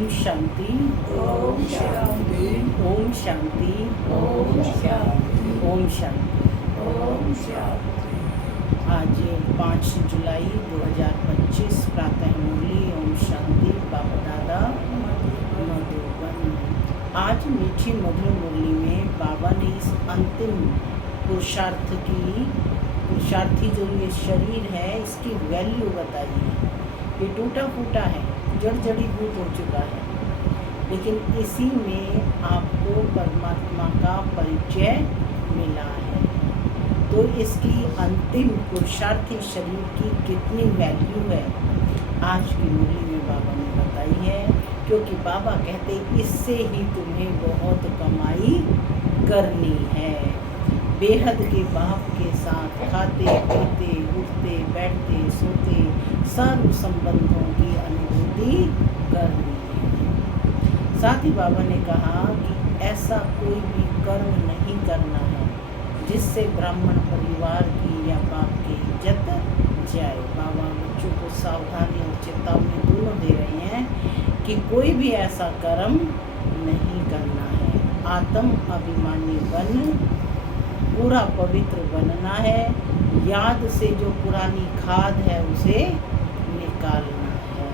शांति ओम शांति ओम शांति ओम शांति ओम शांति। ओम शांति। आज 5 जुलाई 2025 प्रातः मुरली ओम शांति बाबा दादा मधुबन। आज मीठी मधुर मुरली में बाबा ने इस अंतिम पुरुषार्थी जो ये शरीर है इसकी वैल्यू बताई है। ये टूटा फूटा है, जड़ जड़ीभूत हो चुका है, लेकिन इसी में आपको परमात्मा का परिचय मिला है। तो इसकी अंतिम पुरुषार्थी शरीर की कितनी वैल्यू है आज की मुरली में बाबा ने बताई है। क्योंकि बाबा कहते इससे ही तुम्हें बहुत कमाई करनी है। बेहद के बाप के साथ खाते पीते उठते बैठते सोते सर्व संबंधों की अनुभूति करनी है। साथ ही बाबा ने कहा कि ऐसा कोई भी कर्म नहीं करना है जिससे ब्राह्मण परिवार की या बाप की इज्जत जाए। बाबा बच्चों को सावधानी और चेतावनी दोनों दे रहे हैं कि कोई भी ऐसा कर्म नहीं करना है। आत्म अभिमानी बन पूरा पवित्र बनना है। याद से जो पुरानी खाद है उसे निकालना है।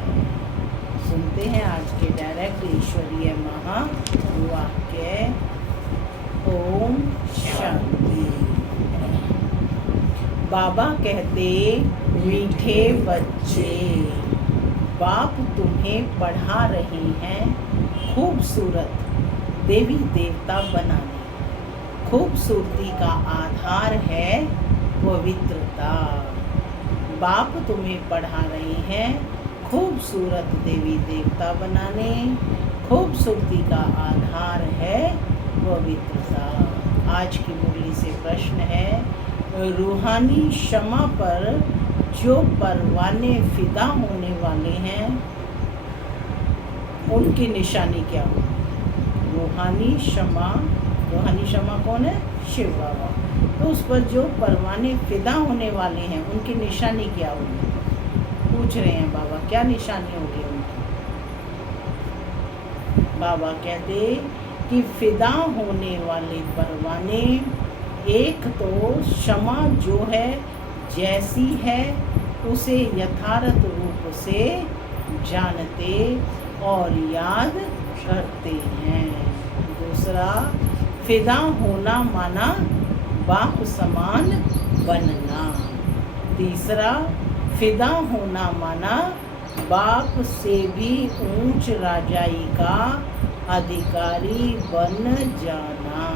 सुनते हैं आज के डायरेक्ट ईश्वरीय महावाक्य। ओम शांति। बाबा कहते मीठे बच्चे, बाप तुम्हें पढ़ा रहे हैं खूबसूरत देवी देवता बनाने। खूबसूरती का आधार है पवित्रता। बाप तुम्हें पढ़ा रहे हैं खूबसूरत देवी देवता बनाने। खूबसूरती का आधार है पवित्रता। आज की मुरली से प्रश्न है, रूहानी क्षमा पर जो परवाने फिदा होने वाले हैं उनकी निशानी क्या हो? रूहानी क्षमा कौन है? शिव बाबा। तो उस पर जो परवाने फिदा होने वाले हैं उनकी निशानी क्या होगी? पूछ रहे हैं बाबा, क्या निशानी होगी उनकी? बाबा कहते कि फिदा होने वाले परवाने एक तो क्षमा जो है जैसी है उसे यथार्थ रूप से जानते और याद करते हैं। दूसरा, फिदा होना माना बाप समान बनना। तीसरा, फिदा होना माना बाप से भी ऊंच राजाई का अधिकारी बन जाना।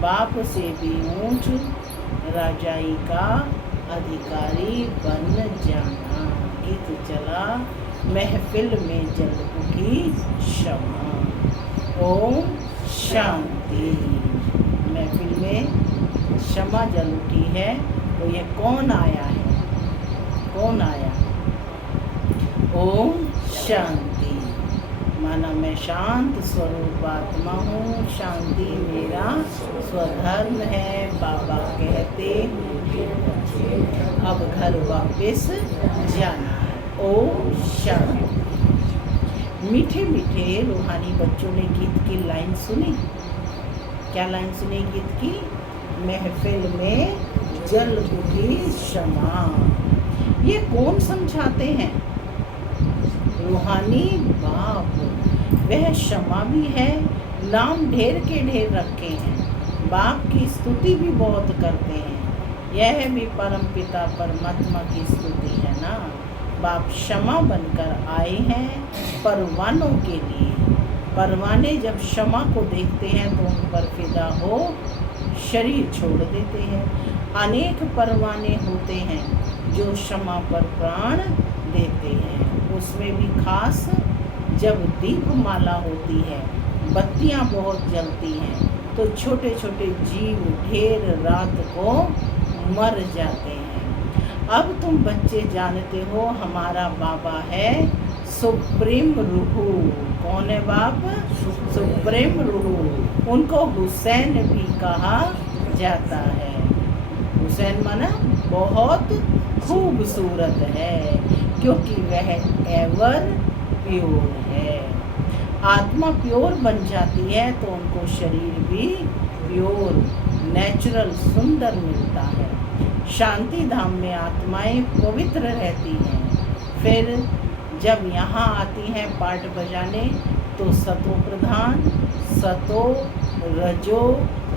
बाप से भी ऊंच राजाई का अधिकारी बन जाना। गीत चला, महफिल में जल उठी क्षमा। ओम शांति। महफिल में क्षमा जल उठी है तो ये कौन आया है? कौन आया? ओम शांति। माना मैं शांत स्वरूप आत्मा हूँ, शांति मेरा स्वधर्म है। बाबा कहते अब घर वापस जाना है। ओम शांति। मीठे मीठे रूहानी बच्चों ने गीत की लाइन सुनी। क्या लाइन सुनी गीत की? महफिल में जल उठी क्षमा। ये कौन समझाते हैं? रूहानी बाप। वह क्षमा भी है, नाम ढेर के ढेर रखे हैं। बाप की स्तुति भी बहुत करते हैं। यह भी परम पिता परमात्मा की स्तुति है ना। बाप क्षमा बनकर आए हैं परवानों के लिए। परवाने जब क्षमा को देखते हैं तो उन पर फिदा हो शरीर छोड़ देते हैं। अनेक परवाने होते हैं जो क्षमा पर प्राण देते हैं। उसमें भी खास जब दीपमाला होती है, बत्तियां बहुत जलती हैं तो छोटे छोटे जीव ढेर रात को मर जाते हैं। अब तुम बच्चे जानते हो हमारा बाबा है सुप्रीम रूह। कौन है बाप? सुप्रीम रूह। उनको हुसैन भी कहा जाता है। हुसैन माना बहुत खूबसूरत है क्योंकि वह एवर प्योर है। आत्मा प्योर बन जाती है तो उनको शरीर भी प्योर, नेचुरल, सुंदर मिलता है। शांति धाम में आत्माएं पवित्र रहती हैं। फिर जब यहाँ आती हैं पाठ बजाने तो सतो प्रधान, सतो, रजो,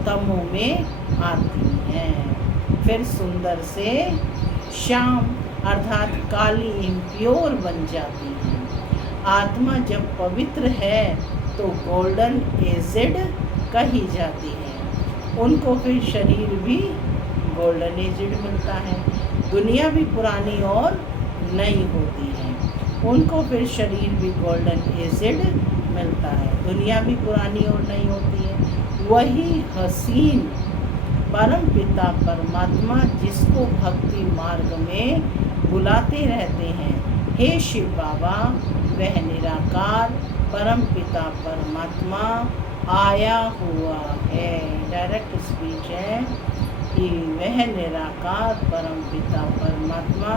तमो में आती हैं। फिर सुंदर से श्याम अर्थात काली इम्प्योर बन जाती है। आत्मा जब पवित्र है तो गोल्डन एजेड कही जाती है। उनको फिर शरीर भी गोल्डन एजेड मिलता है। दुनिया भी पुरानी और नई होती है, उनको फिर शरीर भी गोल्डन एजेड मिलता है। दुनिया भी पुरानी और नई होती है। वही हसीन परम पिता परमात्मा जिसको भक्ति मार्ग में बुलाते रहते हैं, हे शिव बाबा, वह निराकार परम पिता परमात्मा आया हुआ है। डायरेक्ट स्पीच है कि वह निराकार परम पिता परमात्मा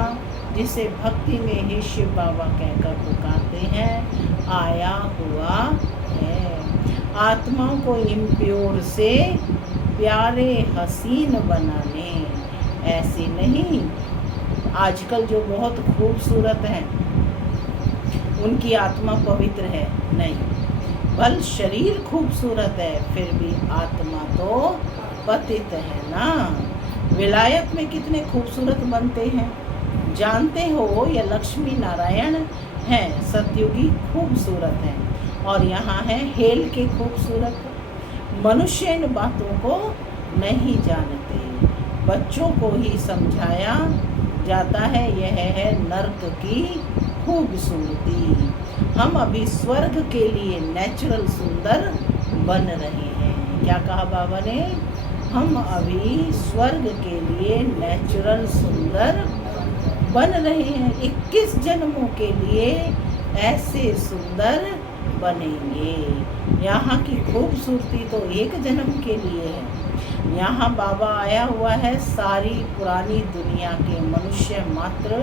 जिसे भक्ति में ही शिव बाबा कहकर पुकारते हैं, आया हुआ है। आत्माओं को इम्प्योर से प्यारे हसीन बनाने, ऐसे नहीं आजकल जो बहुत खूबसूरत हैं उनकी आत्मा पवित्र है, नहीं, बल शरीर खूबसूरत है फिर भी आत्मा तो पतित है ना। विलायत में कितने खूबसूरत बनते हैं, जानते हो ये लक्ष्मी नारायण हैं, सतयुगी खूबसूरत हैं, और यहाँ है हेल के खूबसूरत। मनुष्य इन बातों को नहीं जानते, बच्चों को ही समझाया जाता है। यह है नर्क की खूबसूरती। हम अभी स्वर्ग के लिए नेचुरल सुंदर बन रहे हैं। क्या कहा बाबा ने? हम अभी स्वर्ग के लिए नेचुरल सुंदर बन रहे हैं। 21 जन्मों के लिए ऐसे सुंदर बनेंगे। यहाँ की खूबसूरती तो एक जन्म के लिए है। यहाँ बाबा आया हुआ है सारी पुरानी दुनिया के मनुष्य मात्र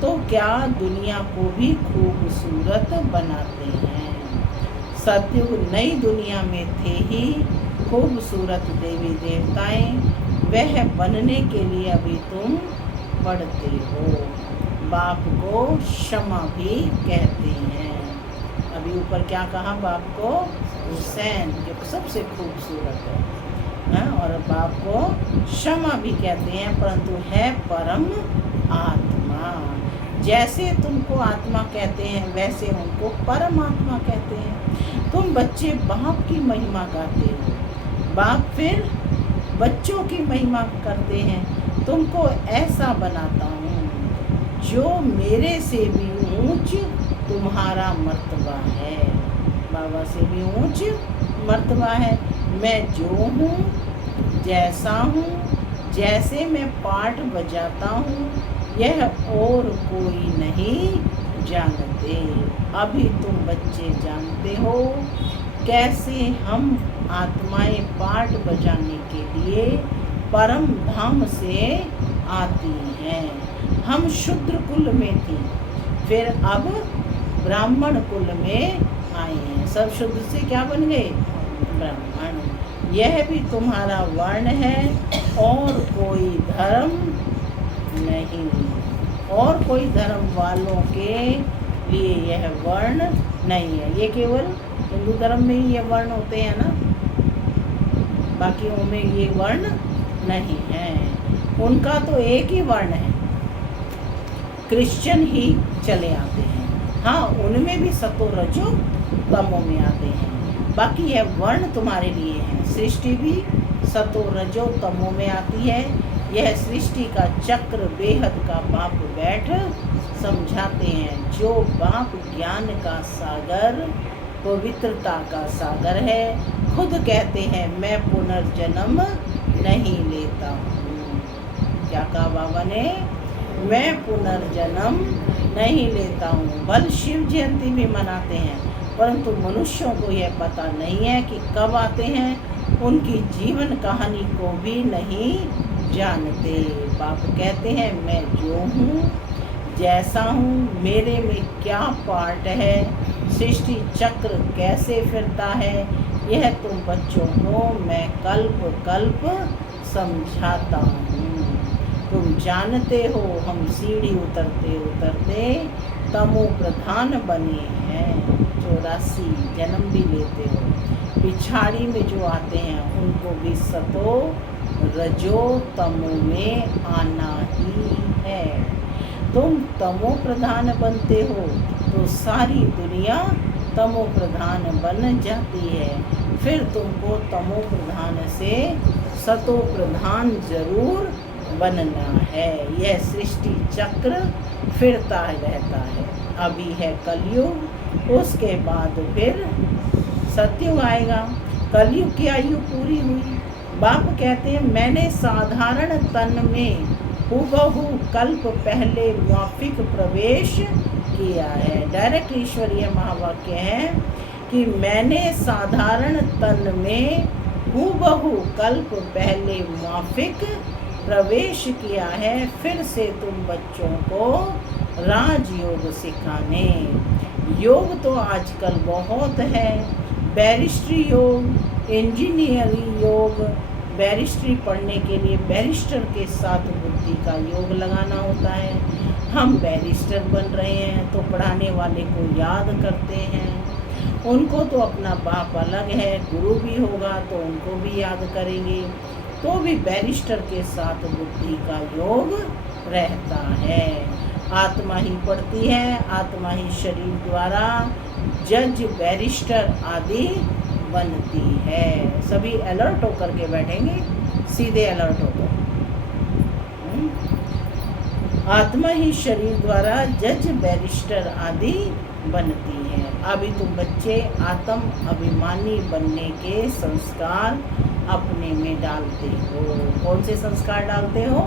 तो क्या दुनिया को भी खूबसूरत बनाते हैं। सतयुग नई दुनिया में थे ही खूबसूरत देवी देवताएं, वह बनने के लिए अभी तुम पढ़ते हो। बाप को क्षमा भी कहते हैं। अभी ऊपर क्या कहा बाप को? हुसैन, जो सबसे खूबसूरत है, और बाप को क्षमा भी कहते हैं, परंतु है परम आत्मा। जैसे तुमको आत्मा कहते हैं वैसे उनको परमात्मा कहते हैं। तुम बच्चे बाप की महिमा गाते हो, बाप फिर बच्चों की महिमा करते हैं। तुमको ऐसा बनाता हूँ जो मेरे से भी ऊंच तुम्हारा मर्तबा है, बाबा से भी ऊंच मर्तबा है। मैं जो हूँ, जैसा हूँ, जैसे मैं पाठ बजाता हूँ, यह और कोई नहीं जानते। अभी तुम बच्चे जानते हो कैसे हम आत्माएं पाठ बजाने के लिए परम धाम से आती हैं। हम शूद्र कुल में थी, फिर अब ब्राह्मण कुल में आए हैं। सब शुद्ध से क्या बन गए? ब्राह्मण। यह भी तुम्हारा वर्ण है और कोई धर्म नहीं, और कोई धर्म वालों के लिए यह वर्ण नहीं है। ये केवल हिंदू धर्म में ही ये वर्ण होते हैं ना, बाकियों में ये वर्ण नहीं है। उनका तो एक ही वर्ण है, क्रिश्चियन ही चले आते हैं। हाँ, उनमें भी सतो रजो तमो में आते हैं, बाकी यह वर्ण तुम्हारे लिए है। सृष्टि भी सतो रजो तमो में आती है। यह सृष्टि का चक्र बेहद का बाप बैठ समझाते हैं। जो बाप ज्ञान का सागर, पवित्रता का सागर है, खुद कहते हैं मैं पुनर्जन्म नहीं लेता हूँ। क्या कहा बाबा ने? मैं पुनर्जन्म नहीं लेता हूँ। बल शिव जयंती भी मनाते हैं, परंतु मनुष्यों को यह पता नहीं है कि कब आते हैं। उनकी जीवन कहानी को भी नहीं जानते। बाप कहते हैं मैं जो हूँ, जैसा हूँ, मेरे में क्या पार्ट है, सृष्टि चक्र कैसे फिरता है, यह तुम बच्चों को मैं कल्प कल्प समझाता हूँ। तुम जानते हो हम सीढ़ी उतरते उतरते तमो प्रधान बने हैं। 84 जन्म भी लेते हो। पिछाड़ी में जो आते हैं उनको भी सतो रजो तमो में आना ही है। तुम तमो प्रधान बनते हो तो सारी दुनिया तमो प्रधान बन जाती है। फिर तुमको तमो प्रधान से सतो प्रधान जरूर बनना है। यह सृष्टि चक्र फिरता रहता है। अभी है कलयुग, उसके बाद फिर सतयुग आएगा। कलयुग की आयु पूरी हुई। बाप कहते हैं मैंने साधारण तन में हुबहू कल्प पहले मौफिक प्रवेश किया है। डायरेक्ट ईश्वरीय महावाक्य है कि मैंने साधारण तन में हुबहू कल्प पहले मौफिक प्रवेश किया है। फिर से तुम बच्चों को राजयोग सिखाने। योग तो आजकल बहुत है। बैरिस्ट्री योग, इंजीनियरिंग योग, बैरिस्ट्री पढ़ने के लिए बैरिस्टर के साथ बुद्धि का योग लगाना होता है। हम बैरिस्टर बन रहे हैं तो पढ़ाने वाले को याद करते हैं। उनको तो अपना बाप अलग है, गुरु भी होगा तो उनको भी याद करेंगे। तो भी बैरिस्टर के साथ बुद्धि का योग रहता है। आत्मा ही पढ़ती है, आत्मा ही शरीर द्वारा जज बैरिस्टर आदि बनती है। सभी अलर्ट होकर के बैठेंगे, सीधे अलर्ट होकर। आत्मा ही शरीर द्वारा जज बैरिस्टर आदि बनती है। अभी तुम बच्चे आत्म अभिमानी बनने के संस्कार अपने में डालते हो। कौन से संस्कार डालते हो?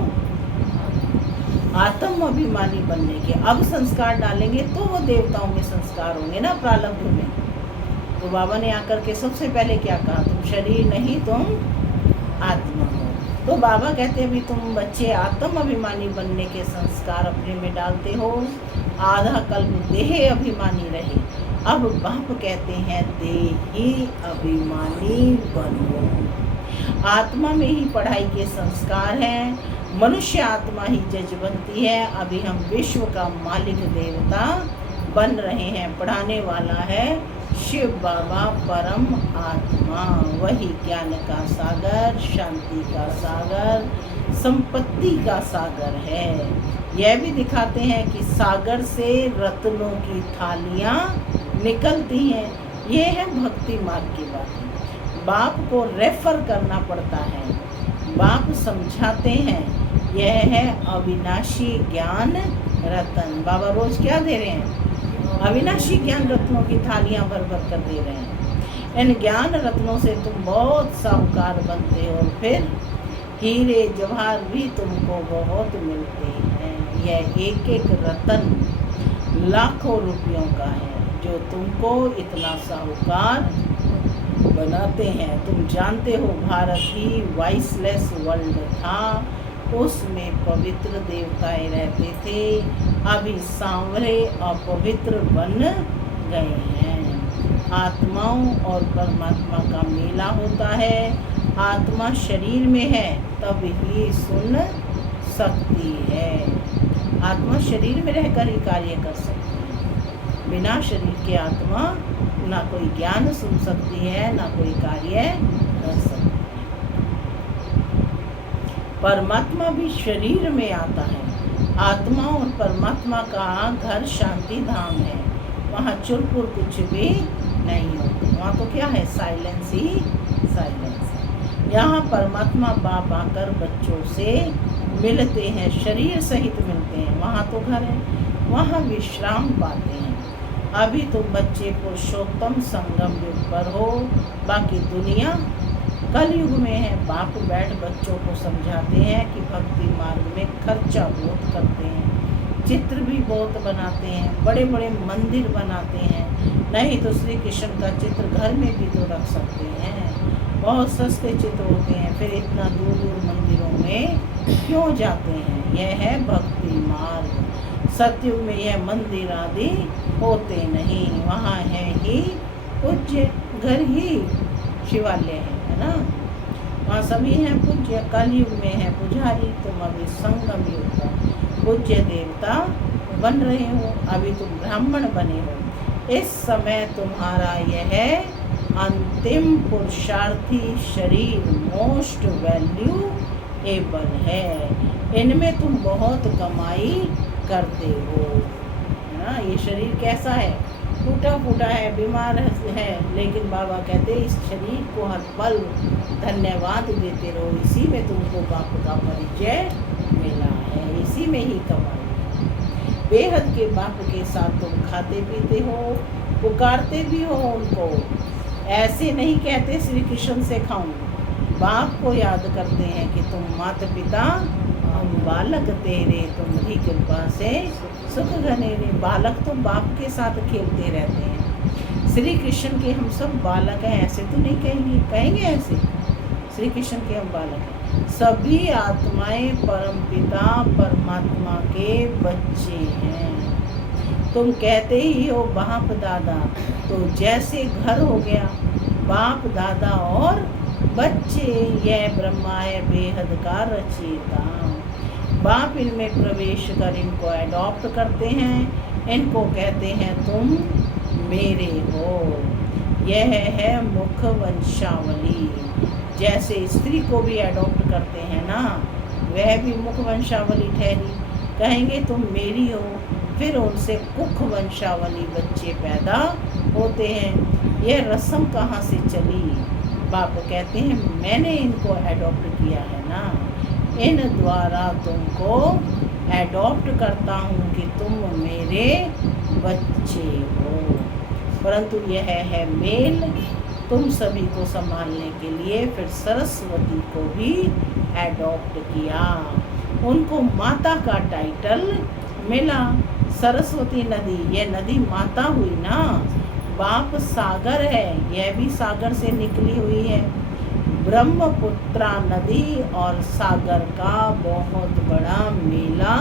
आत्म अभिमानी बनने के। अब संस्कार डालेंगे तो वो देवताओं में संस्कार होंगे ना, प्रारब्ध में। तो बाबा ने आकर के सबसे पहले क्या कहा? तुम शरीर नहीं, तुम आत्मा हो। तो बाबा कहते हैं अभी तुम बच्चे आत्म अभिमानी बनने के संस्कार अपने में डालते हो। आधा कल्प देह अभिमानी रहे। अब बाप कहते हैं देही अभिमानी बनो। आत्मा में ही पढ़ाई के संस्कार हैं। मनुष्य आत्मा ही जज बनती है। अभी हम विश्व का मालिक देवता बन रहे हैं। पढ़ाने वाला है शिव बाबा परम आत्मा। वही ज्ञान का सागर, शांति का सागर, संपत्ति का सागर है। यह भी दिखाते हैं कि सागर से रत्नों की थालियां निकलती हैं। ये है भक्ति मार्ग की बातें। बाप को रेफर करना पड़ता है। बाप समझाते हैं। यह है अविनाशी ज्ञान रत्न। बाबा रोज क्या दे रहे हैं? अविनाशी ज्ञान रत्नों की थालियां भर भर कर दे रहे हैं। इन ज्ञान रत्नों से तुम बहुत साहूकार बनते हो। फिर हीरे जवाहर भी तुमको बहुत मिलते हैं। यह एक एक रत्न लाखों रुपयों का है जो तुमको इतना साहूकार बनाते हैं। तुम जानते हो भारत ही वाइसलेस वर्ल्ड था। उसमें पवित्र देवताएं रहते थे। अभी सांवरे अपवित्र बन गए हैं। आत्माओं और परमात्मा का मेला होता है। आत्मा शरीर में है तब ही सुन सकती है। आत्मा शरीर में रहकर ही कार्य कर सकती है। बिना शरीर के आत्मा ना कोई ज्ञान सुन सकती है, ना कोई कार्य कर सकती है। परमात्मा भी शरीर में आता है। आत्मा और परमात्मा का घर शांति धाम है। वहाँ चुरपुर कुछ भी नहीं होती। वहाँ तो क्या है? साइलेंस ही साइलेंस है। यहाँ परमात्मा बाप आकर बच्चों से मिलते हैं, शरीर सहित मिलते हैं। वहाँ तो घर है, वहाँ विश्राम पाते हैं। अभी तुम बच्चे पुरुषोत्तम संगम युग पर हो, बाकी दुनिया कलयुग में है। बाप बैठ बच्चों को समझाते हैं कि भक्ति मार्ग में खर्चा बहुत करते हैं, चित्र भी बहुत बनाते हैं, बड़े बड़े मंदिर बनाते हैं। नहीं तो श्री कृष्ण का चित्र घर में भी तो रख सकते हैं। बहुत सस्ते चित्र होते हैं। फिर इतना दूर दूर मंदिरों में क्यों जाते हैं? यह है भक्ति मार्ग। सतयुग में यह मंदिर आदि होते नहीं, वहाँ है ही पूज्य घर ही शिवालय है ना, वहाँ सभी हैं पूज्य। कलयुग में है पुजारी, तुम अभी संगम युग का पूज्य देवता बन रहे हो, अभी तुम ब्राह्मण बने हो। इस समय तुम्हारा यह अंतिम पुरुषार्थी शरीर मोस्ट वैल्यूएबल है, इनमें तुम बहुत कमाई करते हो, है ना। ये शरीर कैसा है? टूटा फूटा है, बीमार है, लेकिन बाबा कहते इस शरीर को हर पल धन्यवाद देते रहो, इसी में तुमको बाप का परिचय मिला है, इसी में ही कमाई है। बेहद के बाप के साथ तुम खाते पीते हो, पुकारते भी हो उनको, ऐसे नहीं कहते श्री कृष्ण से खाऊं, बाप को याद करते हैं कि तुम माता पिता हम बालक तेरे, तुम्हारी कृपा से सुख घनेरे। बालक तो बाप के साथ खेलते रहते हैं, श्री कृष्ण के हम सब बालक हैं, ऐसे तो नहीं कहेंगे, कहेंगे ऐसे श्री कृष्ण के हम बालक हैं। सभी आत्माएं परम पिता परमात्मा के बच्चे हैं। तुम कहते ही हो बाप दादा, तो जैसे घर हो गया, बाप दादा और बच्चे, यह ब्रह्मा है बेहद का रचयिता। बाप इनमें प्रवेश कर इनको अडॉप्ट करते हैं, इनको कहते हैं तुम मेरे हो। यह है मुख वंशावली, जैसे स्त्री को भी अडॉप्ट करते हैं ना, वह भी मुख वंशावली ठहरी, कहेंगे तुम मेरी हो, फिर उनसे कुख वंशावली बच्चे पैदा होते हैं। यह रस्म कहाँ से चली? बाप कहते हैं मैंने इनको अडॉप्ट किया है ना, इन द्वारा तुमको अडॉप्ट करता हूँ कि तुम मेरे बच्चे हो। परंतु यह है मेल तुम सभी को संभालने के लिए। फिर सरस्वती को भी अडॉप्ट किया, उनको माता का टाइटल मिला। सरस्वती नदी, यह नदी माता हुई ना, बाप सागर है, यह भी सागर से निकली हुई है। ब्रह्मपुत्रा नदी और सागर का बहुत बड़ा मेला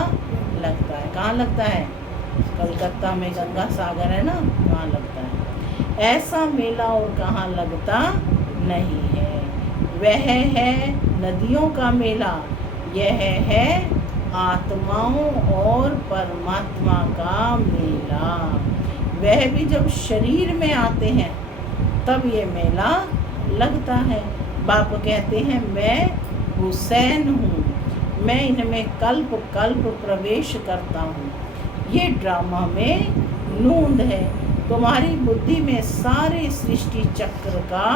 लगता है। कहाँ लगता है? कलकत्ता में गंगा सागर है ना, वहाँ लगता है। ऐसा मेला और कहाँ लगता नहीं है। वह है नदियों का मेला, यह है आत्माओं और परमात्मा का मेला। वह भी जब शरीर में आते हैं तब ये मेला लगता है। बाप कहते हैं मैं हुसैन हूँ, मैं इनमें कल्प कल्प प्रवेश करता हूँ। ये ड्रामा में नूंद है, तुम्हारी बुद्धि में सारे सृष्टि चक्र का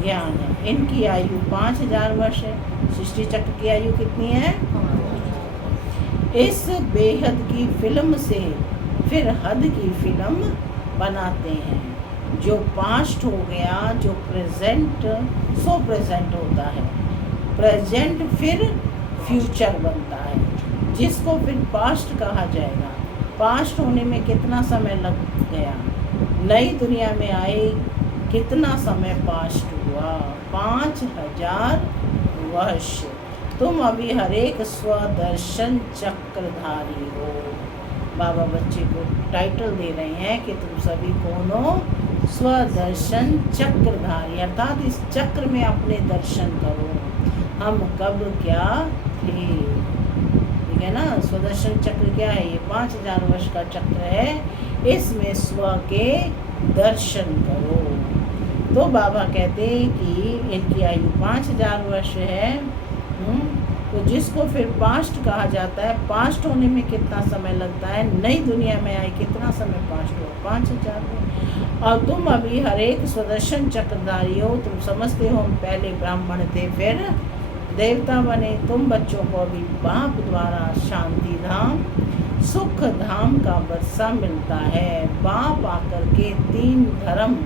ज्ञान है। इनकी आयु 5000 वर्ष है। सृष्टि चक्र की आयु कितनी है? इस बेहद की फिल्म से फिर हद की फिल्म बनाते हैं। जो पास्ट हो गया, जो प्रेजेंट, सो प्रेजेंट होता है, प्रेजेंट फिर फ्यूचर बनता है, जिसको फिर पास्ट कहा जाएगा। पास्ट होने में कितना समय लग गया, नई दुनिया में आए कितना समय पास्ट हुआ? 5000 वर्ष। तुम अभी हर एक स्वदर्शन चक्रधारी हो। बाबा बच्चे को टाइटल दे रहे हैं कि तुम सभी कौन हो? स्वदर्शन चक्रधारी, अर्थात इस चक्र में अपने दर्शन करो, हम कब क्या थे। ठीक है ना। स्वदर्शन चक्र क्या है? ये 5000 वर्ष का चक्र है, इसमें स्व के दर्शन करो। तो बाबा कहते हैं कि इनकी आयु 5000 वर्ष है। तो जिसको फिर पास्ट कहा जाता है, पास्ट होने में कितना समय लगता है? नई दुनिया में आए कितना समय पास्ट हुआ? 5000 में। और तुम अभी हर एक स्वदर्शन चक्रधारी हो। तुम समझते हो हम पहले ब्राह्मण थे फिर देवता बने। तुम बच्चों को अभी बाप द्वारा शांति धाम सुख धाम का वर्षा मिलता है। बाप आकर के 3 धर्म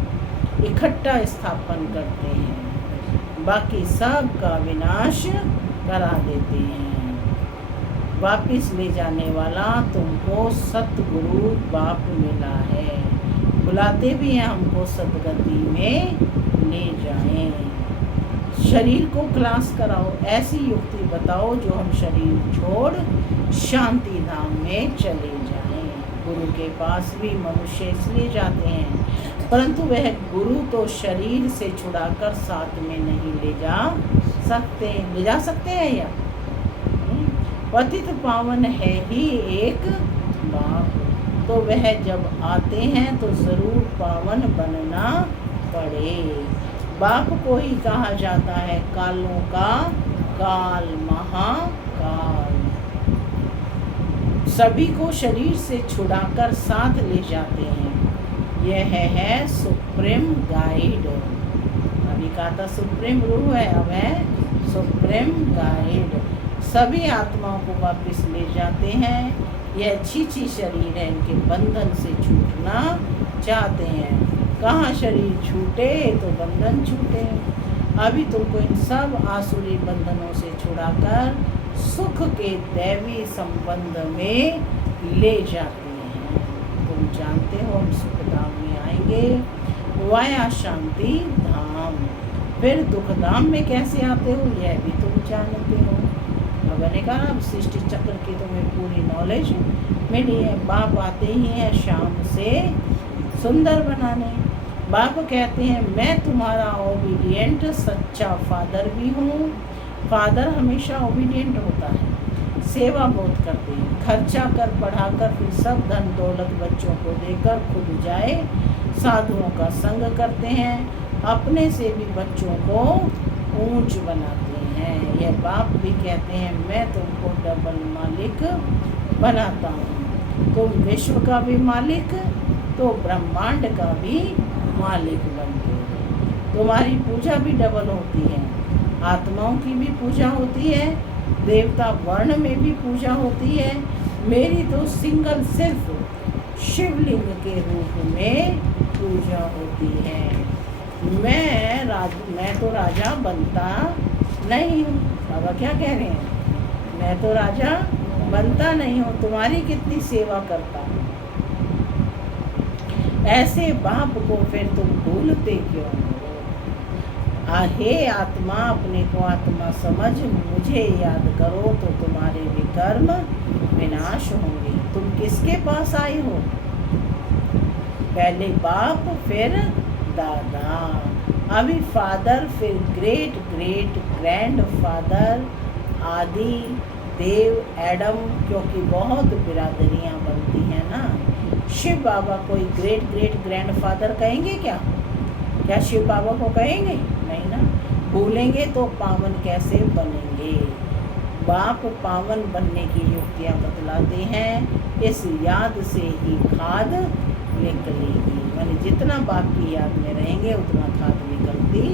इकट्ठा स्थापन करते हैं, बाकी सब का विनाश करा देते हैं। वापिस ले जाने वाला तुमको सतगुरु बाप मिला है, बुलाते भी हैं हमको सदगति में ले जाएं। शरीर को क्लास कराओ, ऐसी युक्ति बताओ जो हम शरीर छोड़ शांति धाम में चले जाएं। गुरु के पास भी मनुष्य इसलिए जाते हैं, परंतु वह गुरु तो शरीर से छुड़ाकर साथ में नहीं ले जा सकते हैं या पतित पावन है ही एक बाप, तो वह जब आते हैं तो जरूर पावन बनना पड़े। बाप को ही कहा जाता है कालों का काल, महाकाल। सभी को शरीर से छुड़ाकर साथ ले जाते हैं। यह है सुप्रीम गाइड। अभी कहा था सुप्रीम रूह है, अब है सुप्रीम गाइड। सभी आत्माओं को वापस ले जाते हैं। यह अच्छी शरीर है, इनके बंधन से छूटना चाहते हैं। कहाँ शरीर छूटे तो बंधन छूटे। अभी तुमको इन सब आसुरी बंधनों से छुड़ाकर सुख के दैवी संबंध में ले जाते हैं। तुम जानते हो हम सुख धाम में आएंगे वाया शांति धाम। फिर दुख धाम में कैसे आते हो यह भी तुम जानते हो। अब मैंने कहा अब सृष्टि चक्र की तुम्हें पूरी नॉलेज मिली है। बाप आते ही हैं शाम से सुंदर बनाने। बाप कहते हैं मैं तुम्हारा ओबीडियंट सच्चा फादर भी हूँ। फादर हमेशा ओबीडियंट होता है, सेवा बहुत करते हैं, खर्चा कर पढ़ाकर फिर सब धन दौलत बच्चों को देकर खुद जाए, साधुओं का संग करते हैं, अपने से भी बच्चों को ऊंच बनाते हैं। यह बाप भी कहते हैं मैं तुमको डबल मालिक बनाता हूँ। तुम विश्व का भी मालिक तो ब्रह्मांड का भी मालिक बनते हो। तुम्हारी पूजा भी डबल होती है, आत्माओं की भी पूजा होती है, देवता वर्ण में भी पूजा होती है। मेरी तो सिंगल सिर्फ शिवलिंग के रूप में पूजा होती है। मैं तो राजा बनता नहीं हूँ। बाबा क्या कह रहे हैं, मैं तो राजा बनता नहीं हूँ, तुम्हारी कितनी सेवा करता हूँ। ऐसे बाप को फिर तुम भूलते क्यों हो? हे आत्मा, अपने को आत्मा समझ मुझे याद करो तो तुम्हारे विकर्म विनाश होंगे। तुम किसके पास आए हो? पहले बाप फिर दादा, अभी फादर, फिर ग्रेट ग्रेट ग्रैंड फादर, आदि देव एडम, क्योंकि बहुत बिरादरियां बनती हैं ना। शिव बाबा कोई ग्रेट ग्रेट ग्रैंड फादर कहेंगे क्या? क्या शिव बाबा को कहेंगे? नहीं ना। भूलेंगे तो पावन कैसे बनेंगे? बाप पावन बनने की युक्तियाँ बतलाते हैं। इस याद से ही खाद निकलेगी। माने जितना बाप की याद में रहेंगे उतना खाद निकलती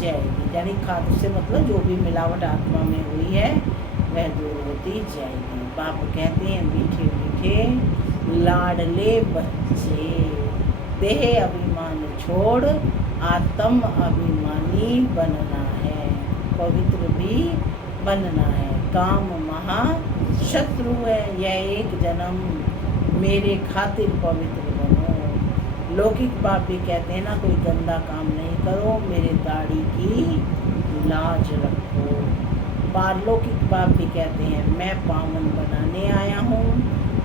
जाएगी। यानी खाद से मतलब जो भी मिलावट आत्मा में हुई है वह दूर होती जाएगी। बाप कहते हैं मीठे मीठे लाडले बच्चे, देह अभिमान छोड़ आत्म अभिमानी बनना है, पवित्र भी बनना है। काम महा शत्रु है, यह एक जन्म मेरे खातिर पवित्र बनो। लौकिक बाप भी कहते हैं ना, कोई गंदा काम नहीं करो, मेरे दाढ़ी की लाज रखो। पारलौकिक बाप भी कहते हैं मैं पावन बनाने आया हूँ,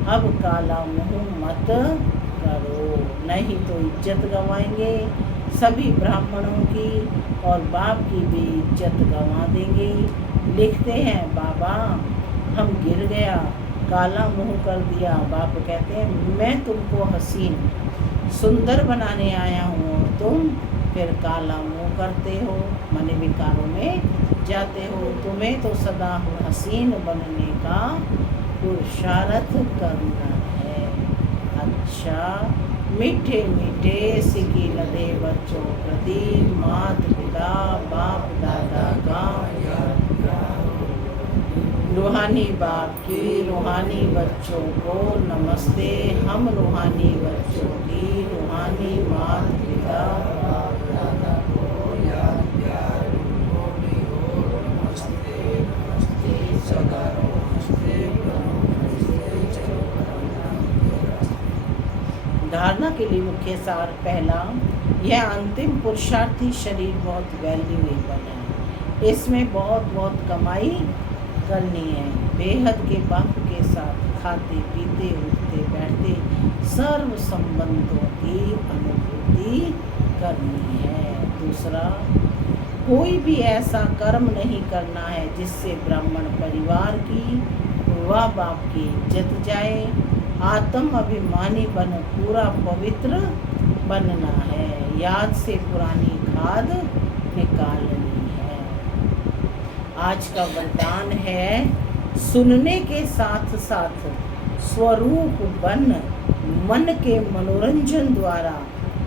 अब काला मुँह मत करो, नहीं तो इज्जत गंवाएंगे। सभी ब्राह्मणों की और बाप की भी इज्जत गंवा देंगे। लिखते हैं बाबा हम गिर गया, काला मुँह कर दिया। बाप कहते हैं मैं तुमको हसीन सुंदर बनाने आया हूँ और तुम फिर काला मुँह करते हो, माने विकारों में जाते हो। तुम्हें तो सदा हसीन बनने का पुरुषार्थ करना है। अच्छा मीठे मीठे सिकी लदे बच्चों प्रति माता पिता बाप दादा का रूहानी बाप की रूहानी बच्चों को नमस्ते। हम रूहानी बच्चों की रूहानी माता पिता बाप दादा को याद प्यार उन्होंने हो। नमस्ते नमस्ते सदा नमस्ते नमस्ते। चलो धारणा के लिए मुख्य सार पहला, यह अंतिम पुरुषार्थी शरीर बहुत वैल्यूएबल है, इसमें बहुत कमाई करनी है। बेहद के बाप के साथ खाते पीते उठते बैठते बैठते सर्व संबंधों की अनुभूति करनी है। दूसरा, कोई भी ऐसा कर्म नहीं करना है जिससे ब्राह्मण परिवार की व बाप की इज्जत जाए। आत्म अभिमानी बन पूरा पवित्र बनना है। याद से पुरानी खाद निकालनी है। आज का वरदान है, सुनने के साथ साथ स्वरूप बन मन के मनोरंजन द्वारा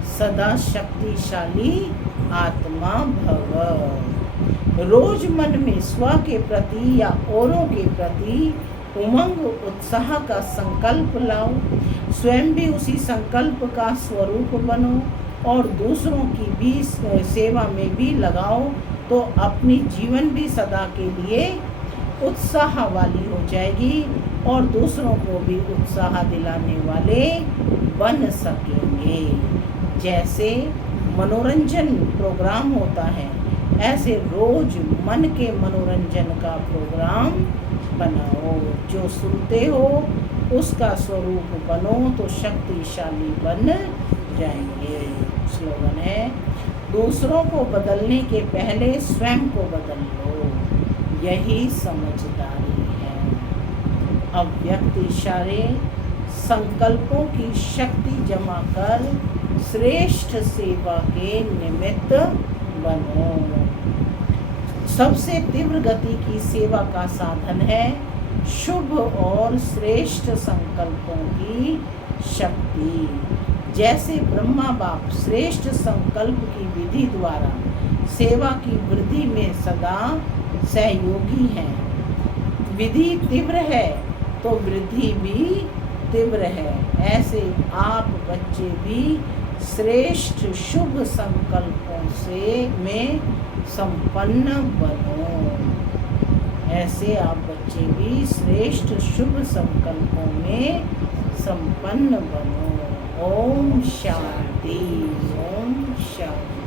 सदा शक्तिशाली आत्मा भव। रोज मन में स्व के प्रति या औरों के प्रति उमंग उत्साह का संकल्प लाओ। स्वयं भी उसी संकल्प का स्वरूप बनो और दूसरों की भी सेवा में भी लगाओ, तो अपनी जीवन भी सदा के लिए उत्साह वाली हो जाएगी और दूसरों को भी उत्साह दिलाने वाले बन सकेंगे। जैसे मनोरंजन प्रोग्राम होता है, ऐसे रोज मन के मनोरंजन का प्रोग्राम बनाओ। जो सुनते हो उसका स्वरूप बनो तो शक्तिशाली बन जाएंगे। स्लोगन है, दूसरों को बदलने के पहले स्वयं को बदल लो, यही समझदारी है। अव्यक्त इशारे संकल्पों की शक्ति जमा कर श्रेष्ठ सेवा के निमित्त बनो। सबसे तीव्र गति की सेवा का साधन है शुभ और श्रेष्ठ संकल्पों की शक्ति। जैसे ब्रह्मा बाप श्रेष्ठ संकल्प की विधि द्वारा सेवा की वृद्धि में सदा सहयोगी हैं। विधि तीव्र है तो वृद्धि भी तीव्र है। ऐसे आप बच्चे भी श्रेष्ठ शुभ संकल्पों से में संपन्न बनो। ऐसे आप बच्चे भी श्रेष्ठ शुभ संकल्पों में संपन्न बनो। ओम शांति, ओम शांति।